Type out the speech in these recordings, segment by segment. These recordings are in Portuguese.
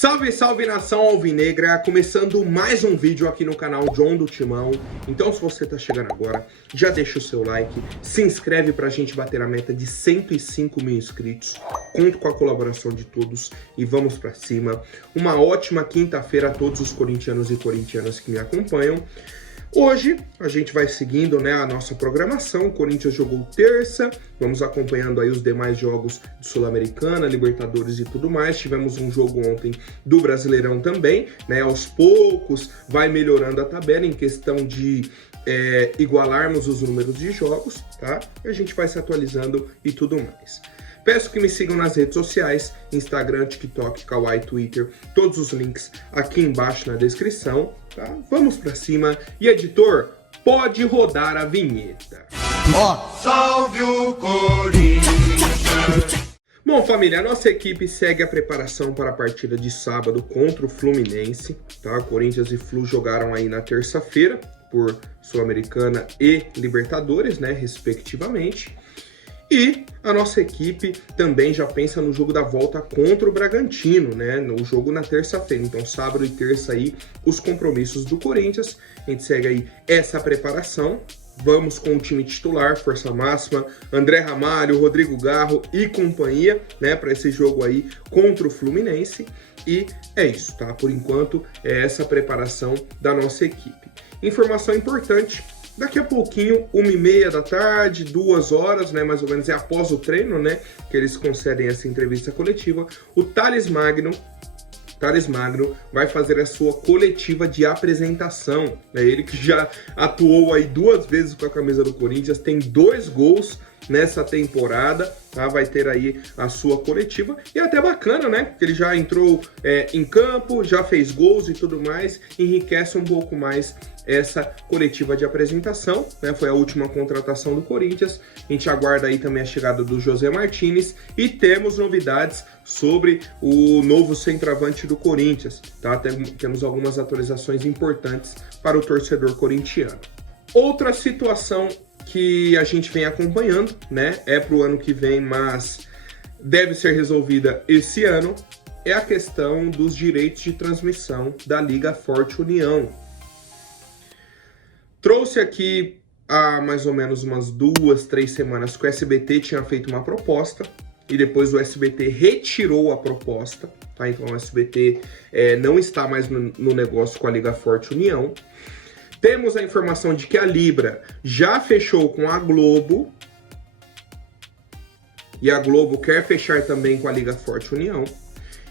Salve, salve nação alvinegra, começando mais um vídeo aqui no canal John do Timão. Então se você tá chegando agora, já deixa o seu like, se inscreve pra gente bater a meta de 105 mil inscritos. Conto com a colaboração de todos e vamos pra cima. Uma ótima quinta-feira a todos os corintianos e corintianas que me acompanham. Hoje a gente vai seguindo, a nossa programação. O Corinthians jogou terça, vamos acompanhando aí os demais jogos de Sul-Americana, Libertadores e tudo mais. Tivemos um jogo ontem do Brasileirão também, Aos poucos vai melhorando a tabela em questão de igualarmos os números de jogos, tá? E a gente vai se atualizando e tudo mais. Peço que me sigam nas redes sociais, Instagram, TikTok, Kawaii, Twitter, todos os links aqui embaixo na descrição, tá? Vamos pra cima. E editor, pode rodar a vinheta. Salve o Corinthians! Bom, família, a nossa equipe segue a preparação para a partida de sábado contra o Fluminense, tá? Corinthians e Flu jogaram aí na terça-feira por Sul-Americana e Libertadores, respectivamente. E a nossa equipe também já pensa no jogo da volta contra o Bragantino, no jogo na terça-feira. Então, sábado e terça aí, os compromissos do Corinthians. A gente segue aí essa preparação. Vamos com o time titular, força máxima, André Ramalho, Rodrigo Garro e companhia, para esse jogo aí contra o Fluminense. E é isso, tá? Por enquanto, é essa preparação da nossa equipe. Informação importante. Daqui a pouquinho, 1h30 da tarde, 2 horas, mais ou menos, é após o treino, que eles concedem essa entrevista coletiva, o Thales Magno vai fazer a sua coletiva de apresentação. Ele que já atuou aí 2 vezes com a camisa do Corinthians, tem 2 gols nessa temporada, tá? Vai ter aí a sua coletiva, e é até bacana, porque ele já entrou em campo, já fez gols e tudo mais, enriquece um pouco mais essa coletiva de apresentação, Foi a última contratação do Corinthians. A gente aguarda aí também a chegada do José Martinez e temos novidades sobre o novo centroavante do Corinthians, tá? Temos algumas atualizações importantes para o torcedor corintiano. Outra situação que a gente vem acompanhando, é para o ano que vem, mas deve ser resolvida esse ano, é a questão dos direitos de transmissão da Liga Forte União. Trouxe aqui há mais ou menos umas 2, 3 semanas que o SBT tinha feito uma proposta e depois o SBT retirou a proposta, tá? Então o SBT não está mais no negócio com a Liga Forte União. Temos a informação de que a Libra já fechou com a Globo e a Globo quer fechar também com a Liga Forte União.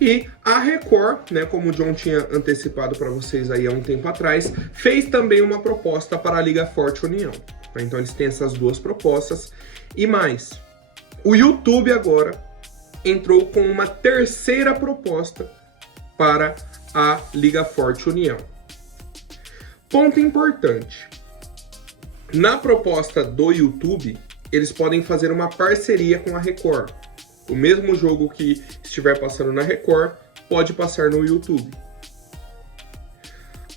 E a Record, como o John tinha antecipado para vocês aí há um tempo atrás, fez também uma proposta para a Liga Forte União. Então eles têm essas 2 propostas. E mais, o YouTube agora entrou com uma terceira proposta para a Liga Forte União. Ponto importante, na proposta do YouTube, eles podem fazer uma parceria com a Record. O mesmo jogo que estiver passando na Record, pode passar no YouTube.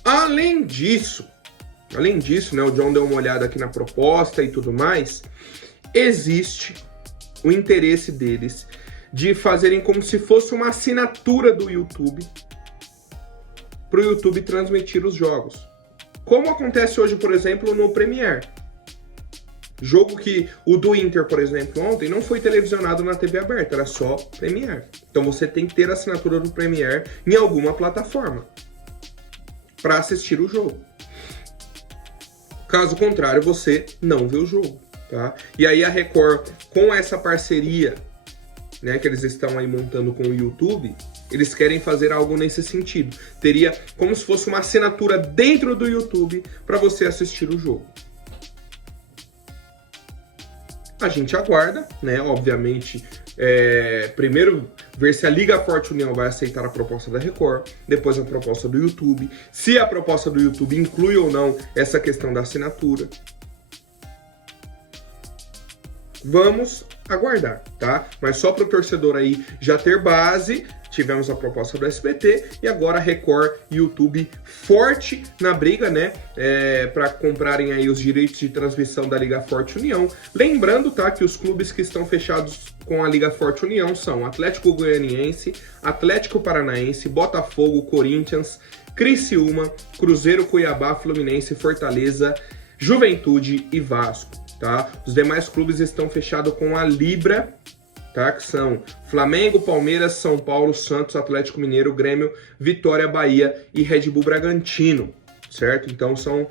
Além disso, o John deu uma olhada aqui na proposta e tudo mais, existe o interesse deles de fazerem como se fosse uma assinatura do YouTube, para o YouTube transmitir os jogos. Como acontece hoje, por exemplo, no Premiere. Jogo que o do Inter, por exemplo, ontem não foi televisionado na TV aberta, era só Premiere. Então você tem que ter a assinatura do Premiere em alguma plataforma para assistir o jogo. Caso contrário, você não vê o jogo, tá? E aí a Record, com essa parceria, que eles estão aí montando com o YouTube, eles querem fazer algo nesse sentido. Teria como se fosse uma assinatura dentro do YouTube para você assistir o jogo. A gente aguarda, obviamente, primeiro ver se a Liga Forte União vai aceitar a proposta da Record, depois a proposta do YouTube, se a proposta do YouTube inclui ou não essa questão da assinatura. Vamos aguardar, tá? Mas só para o torcedor aí já ter base tivemos a proposta do SBT e agora Record e YouTube forte na briga, né? Para comprarem aí os direitos de transmissão da Liga Forte União. Lembrando, tá, que os clubes que estão fechados com a Liga Forte União são Atlético Goianiense, Atlético Paranaense, Botafogo, Corinthians, Criciúma, Cruzeiro, Cuiabá, Fluminense, Fortaleza, Juventude e Vasco, tá? Os demais clubes estão fechados com a Libra, tá? Que são Flamengo, Palmeiras, São Paulo, Santos, Atlético Mineiro, Grêmio, Vitória, Bahia e Red Bull Bragantino, certo? Então são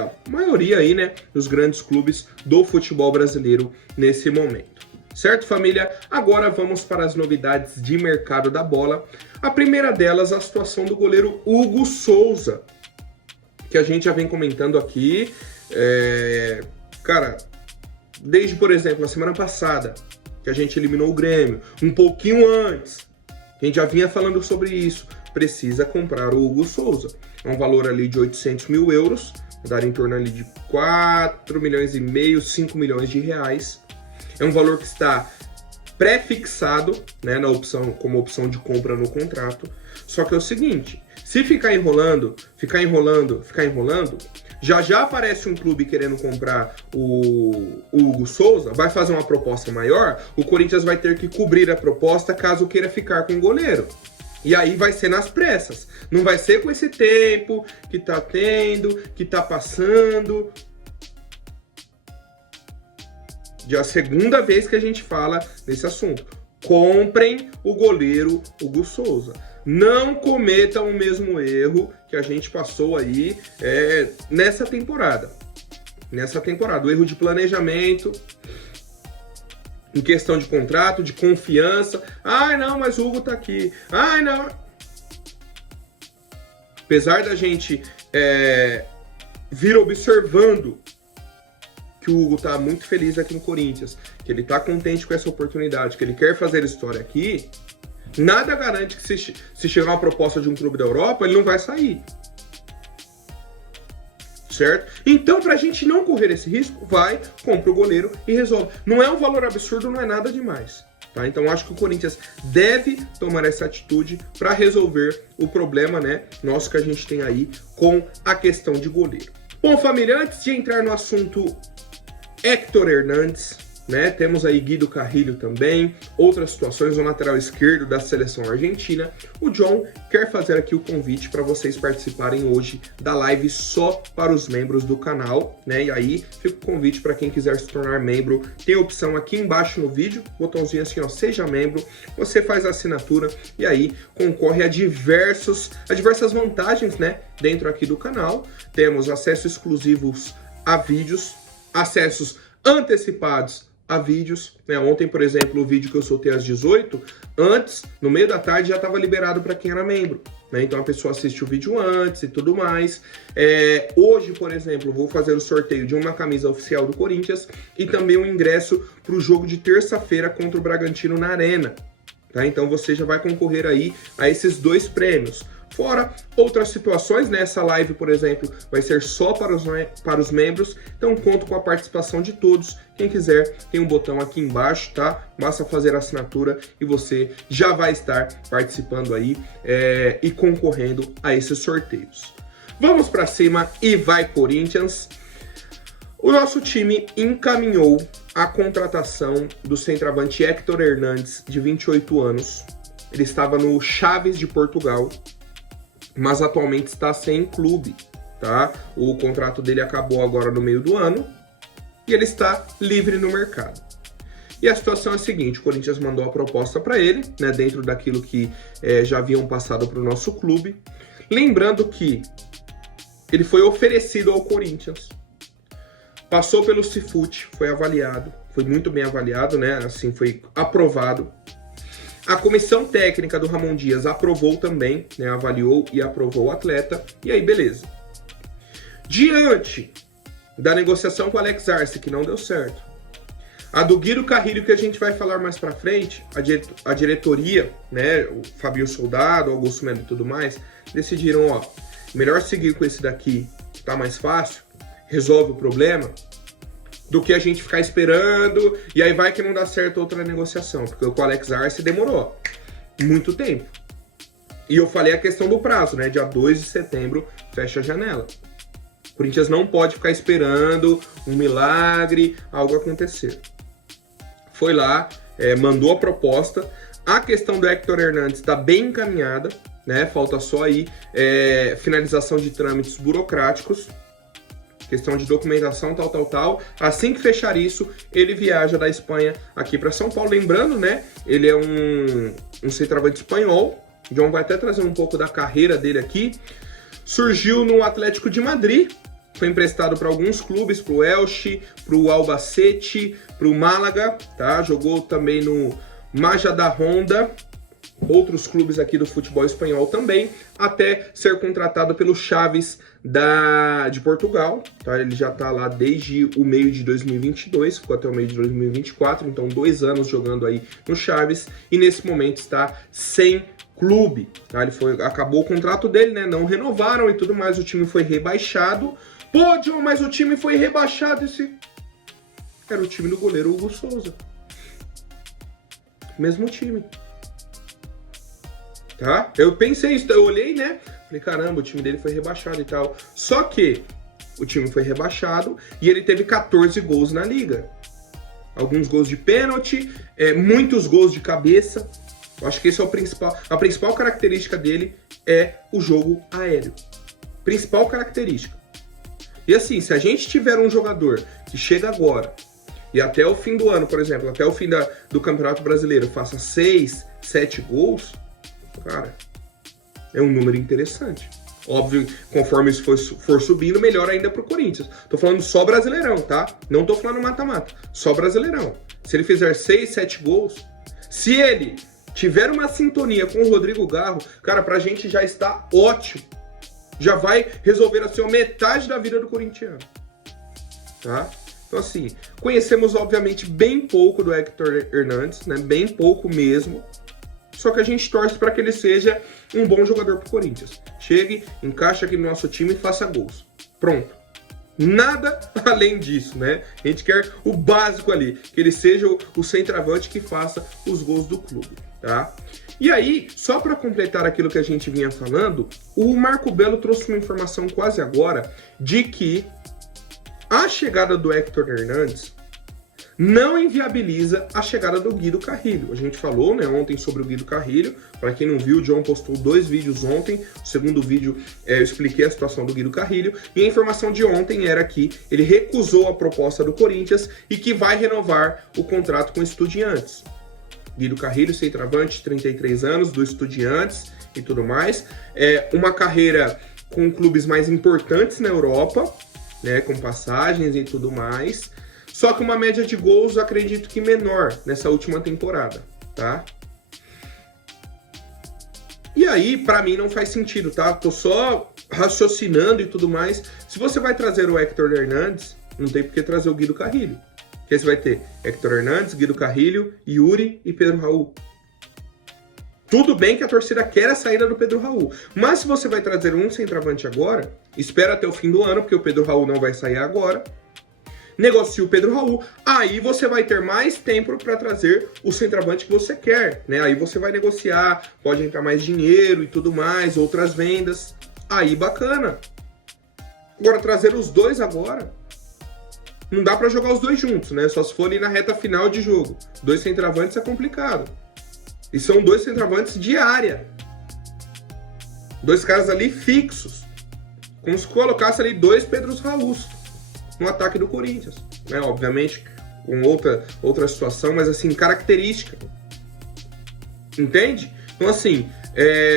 a maioria aí, né, dos grandes clubes do futebol brasileiro nesse momento. Certo, família? Agora vamos para as novidades de mercado da bola. A primeira delas, a situação do goleiro Hugo Souza, que a gente já vem comentando aqui, cara, desde, por exemplo, a semana passada, que a gente eliminou o Grêmio, um pouquinho antes, a gente já vinha falando sobre isso, precisa comprar o Hugo Souza. É um valor ali de 800 mil euros, dar em torno ali de 4 milhões e meio, 5 milhões de reais. É um valor que está pré-fixado, né, como opção de compra no contrato. Só que é o seguinte, se ficar enrolando, já aparece um clube querendo comprar o Hugo Souza, vai fazer uma proposta maior, o Corinthians vai ter que cobrir a proposta caso queira ficar com o goleiro. E aí vai ser nas pressas. Não vai ser com esse tempo que tá tendo, que tá passando. Já é a segunda vez que a gente fala nesse assunto. Comprem o goleiro Hugo Souza. Não cometam o mesmo erro que a gente passou aí nessa temporada. O erro de planejamento, em questão de contrato, de confiança. Ai, não, mas o Hugo tá aqui. Ai, não. Apesar da gente vir observando que o Hugo tá muito feliz aqui no Corinthians, que ele tá contente com essa oportunidade, que ele quer fazer história aqui, nada garante que se chegar uma proposta de um clube da Europa, ele não vai sair. Certo? Então, pra gente não correr esse risco, compra o goleiro e resolve. Não é um valor absurdo, não é nada demais. Tá? Então, acho que o Corinthians deve tomar essa atitude para resolver o problema, né, nosso que a gente tem aí com a questão de goleiro. Bom, família, antes de entrar no assunto Héctor Hernández, né? Temos aí Guido Carrilho também, outras situações, o lateral esquerdo da seleção argentina. O John quer fazer aqui o convite para vocês participarem hoje da live só para os membros do canal, né? E aí fica o convite para quem quiser se tornar membro. Tem a opção aqui embaixo no vídeo, botãozinho assim, ó, seja membro. Você faz a assinatura e aí concorre a diversas vantagens, né? Dentro aqui do canal. Temos acesso exclusivos a vídeos, acessos antecipados a vídeos, né? Ontem, por exemplo, o vídeo que eu soltei às 18, antes, no meio da tarde, já estava liberado para quem era membro, né? Então a pessoa assiste o vídeo antes e tudo mais. Hoje, por exemplo, vou fazer o sorteio de uma camisa oficial do Corinthians e também um ingresso para o jogo de terça-feira contra o Bragantino na Arena, tá? Então você já vai concorrer aí a esses dois prêmios. Fora outras situações, né? Essa live, por exemplo, vai ser só para os membros, então conto com a participação de todos. Quem quiser, tem um botão aqui embaixo, tá? Basta fazer a assinatura e você já vai estar participando aí e concorrendo a esses sorteios. Vamos para cima e vai Corinthians! O nosso time encaminhou a contratação do centroavante Héctor Hernández, de 28 anos. Ele estava no Chaves de Portugal, mas atualmente está sem clube, tá? O contrato dele acabou agora no meio do ano e ele está livre no mercado. E a situação é a seguinte, o Corinthians mandou a proposta para ele, né, dentro daquilo que já haviam passado para o nosso clube. Lembrando que ele foi oferecido ao Corinthians, passou pelo Cifute, foi avaliado, foi muito bem avaliado, né? Assim, foi aprovado. A comissão técnica do Ramon Dias aprovou também, né, avaliou e aprovou o atleta, e aí beleza. Diante da negociação com o Alex Arce, que não deu certo, a do Guido Carrilho, que a gente vai falar mais pra frente, a diretoria, né, o Fabio Soldado, Augusto Melo e tudo mais, decidiram, ó, melhor seguir com esse daqui, que tá mais fácil, resolve o problema, do que a gente ficar esperando, e aí vai que não dá certo outra negociação, porque o Alex Arce demorou. muito tempo. E eu falei a questão do prazo, né? Dia 2 de setembro fecha a janela. O Corinthians não pode ficar esperando um milagre, algo acontecer. Foi lá, mandou a proposta. A questão do Héctor Hernandes está bem encaminhada, né? Falta só aí finalização de trâmites burocráticos, questão de documentação, tal. Assim que fechar isso, ele viaja da Espanha aqui para São Paulo. Lembrando, né? Ele é um centroavante espanhol. O John vai até trazer um pouco da carreira dele aqui. Surgiu no Atlético de Madrid, foi emprestado para alguns clubes, para o Elche, para o Albacete, para o Málaga, tá? Jogou também no Majadahonda, outros clubes aqui do futebol espanhol também, até ser contratado pelo Chaves de Portugal, tá? Ele já tá lá desde o meio de 2022, ficou até o meio de 2024, então 2 anos jogando aí no Chaves, e nesse momento está sem clube, tá? Acabou o contrato dele, né? Não renovaram e tudo mais, o time foi rebaixado. Pô, John, mas o time foi rebaixado. Era o time do goleiro Hugo Souza. Mesmo time. Tá? Eu pensei isso, eu olhei, né? Falei, caramba, o time dele foi rebaixado e tal. Só que o time foi rebaixado e ele teve 14 gols na liga. Alguns gols de pênalti, muitos gols de cabeça. Eu acho que esse é a principal característica dele é o jogo aéreo. Principal característica. E assim, se a gente tiver um jogador que chega agora e até o fim do ano, por exemplo, até o fim do Campeonato Brasileiro, faça 6, 7 gols, cara, é um número interessante. Óbvio, conforme isso for subindo, melhor ainda pro Corinthians. Tô falando só Brasileirão, tá? Não tô falando mata-mata, só Brasileirão. Se ele fizer 6, 7 gols, se ele tiver uma sintonia com o Rodrigo Garro, cara, pra gente já está ótimo. Já vai resolver assim, a metade da vida do corintiano. Tá? Então assim, conhecemos obviamente bem pouco do Héctor Hernandes, né? Bem pouco mesmo. Só que a gente torce para que ele seja um bom jogador pro Corinthians. Chegue, encaixe aqui no nosso time e faça gols. Pronto. Nada além disso, né? A gente quer o básico ali, que ele seja o centroavante que faça os gols do clube, tá? E aí, só para completar aquilo que a gente vinha falando, o Marco Belo trouxe uma informação quase agora de que a chegada do Héctor Hernandes não inviabiliza a chegada do Guido Carrilho. A gente falou, né, ontem sobre o Guido Carrilho. Para quem não viu, o John postou 2 vídeos ontem. O segundo vídeo eu expliquei a situação do Guido Carrilho. E a informação de ontem era que ele recusou a proposta do Corinthians e que vai renovar o contrato com o Estudiantes. Guido Carrilho, centroavante, 33 anos, do Estudiantes e tudo mais. Uma carreira com clubes mais importantes na Europa, né, com passagens e tudo mais. Só que uma média de gols, eu acredito que menor nessa última temporada, tá? E aí, pra mim, não faz sentido, tá? Tô só raciocinando e tudo mais. Se você vai trazer o Héctor Hernandes, não tem por que trazer o Guido Carrilho. Porque você vai ter Héctor Hernandes, Guido Carrilho, Yuri e Pedro Raul. Tudo bem que a torcida quer a saída do Pedro Raul. Mas se você vai trazer um centroavante agora, espera até o fim do ano, porque o Pedro Raul não vai sair agora. Negocia o Pedro Raul, aí você vai ter mais tempo para trazer o centroavante que você quer, né? Aí você vai negociar, pode entrar mais dinheiro e tudo mais, outras vendas. Aí bacana. Agora, trazer os dois agora, não dá para jogar os dois juntos, né? Só se for ali na reta final de jogo. 2 centroavantes é complicado. E são 2 centroavantes de área. 2 caras ali fixos. Como se colocasse ali 2 Pedros Raús no ataque do Corinthians, né? Obviamente com outra situação, mas assim, característica. Entende? Então assim,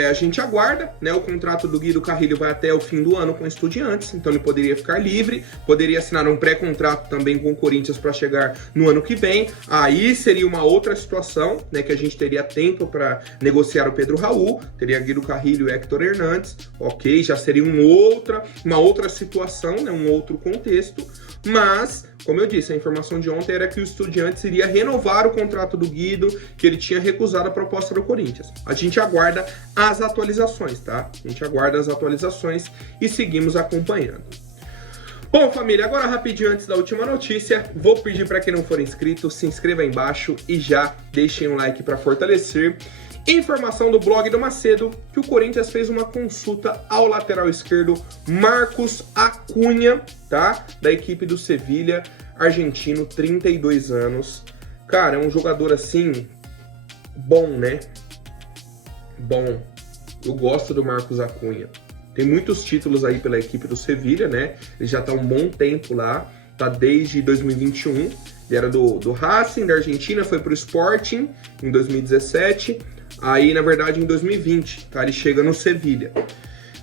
a gente aguarda, né? O contrato do Guido Carrilho vai até o fim do ano com o Estudiantes, então ele poderia ficar livre, poderia assinar um pré-contrato também com o Corinthians para chegar no ano que vem. Aí seria uma outra situação, né? Que a gente teria tempo para negociar o Pedro Raul, teria Guido Carrilho e Héctor Hernandes, ok? Já seria uma outra situação, né? Um outro contexto, mas como eu disse, a informação de ontem era que o Estudiantes iria renovar o contrato do Guido, que ele tinha recusado a proposta do Corinthians. A gente aguarda as atualizações, tá? A gente aguarda as atualizações e seguimos acompanhando. Bom, família, agora rapidinho antes da última notícia, vou pedir para quem não for inscrito, se inscreva aí embaixo e já deixem um like para fortalecer. Informação do blog do Macedo que o Corinthians fez uma consulta ao lateral esquerdo Marcos Acunha, tá? Da equipe do Sevilha, argentino, 32 anos. Cara, é um jogador assim, bom, né? Bom. Eu gosto do Marcos Acunha. Tem muitos títulos aí pela equipe do Sevilha, né? Ele já tá há um bom tempo lá, tá desde 2021. Ele era do Racing, da Argentina, foi pro Sporting em 2017. Aí, na verdade, em 2020, tá? Ele chega no Sevilha.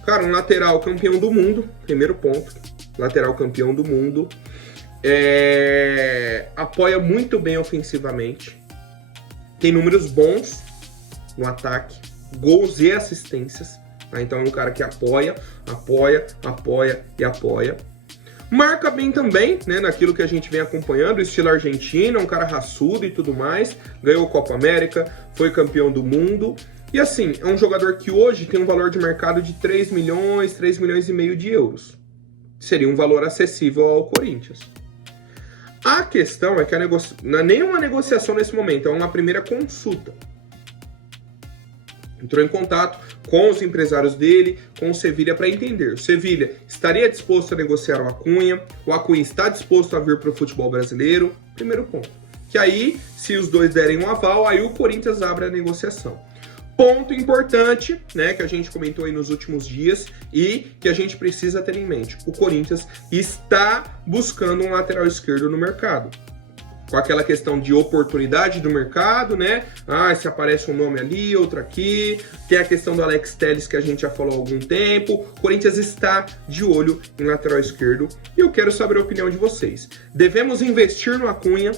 Cara, um lateral campeão do mundo, primeiro ponto. Lateral campeão do mundo. Apoia muito bem ofensivamente. Tem números bons no ataque. Gols e assistências. Tá? Então é um cara que apoia. Marca bem também, né, naquilo que a gente vem acompanhando, estilo argentino, é um cara raçudo e tudo mais, ganhou Copa América, foi campeão do mundo, e assim, é um jogador que hoje tem um valor de mercado de 3 milhões e meio de euros. Seria um valor acessível ao Corinthians. A questão é que não é nenhuma negociação nesse momento, é uma primeira consulta. Entrou em contato com os empresários dele, com o Sevilha, para entender. O Sevilha estaria disposto a negociar o Acunha está disposto a vir para o futebol brasileiro, primeiro ponto. Que aí, se os dois derem um aval, aí o Corinthians abre a negociação. Ponto importante, né, que a gente comentou aí nos últimos dias e que a gente precisa ter em mente. O Corinthians está buscando um lateral esquerdo no mercado. Com aquela questão de oportunidade do mercado, né? Se aparece um nome ali, outro aqui. Tem a questão do Alex Telles, que a gente já falou há algum tempo. O Corinthians está de olho em lateral esquerdo. E eu quero saber a opinião de vocês. Devemos investir no Acunha?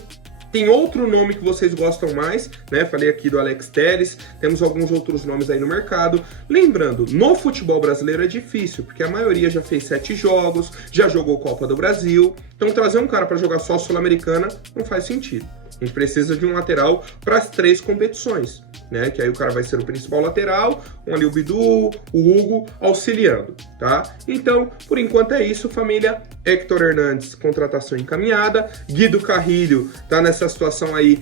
Tem outro nome que vocês gostam mais, né? Falei aqui do Alex Telles, temos alguns outros nomes aí no mercado. Lembrando, no futebol brasileiro é difícil, porque a maioria já fez 7 jogos, já jogou Copa do Brasil. Então trazer um cara para jogar só Sul-Americana não faz sentido. A gente precisa de um lateral para as 3 competições, né? Que aí o cara vai ser o principal lateral, ali o Bidu, o Hugo auxiliando, tá? Então, por enquanto é isso, família. Héctor Hernandes, contratação encaminhada. Guido Carrilho tá nessa situação aí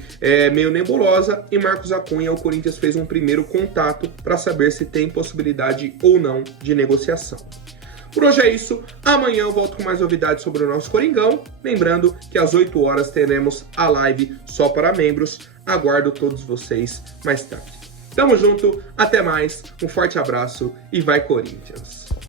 meio nebulosa. E Marcos Acunha, o Corinthians fez um primeiro contato para saber se tem possibilidade ou não de negociação. Por hoje é isso, amanhã eu volto com mais novidades sobre o nosso Coringão, lembrando que às 8 horas teremos a live só para membros, aguardo todos vocês mais tarde. Tamo junto, até mais, um forte abraço e vai Corinthians!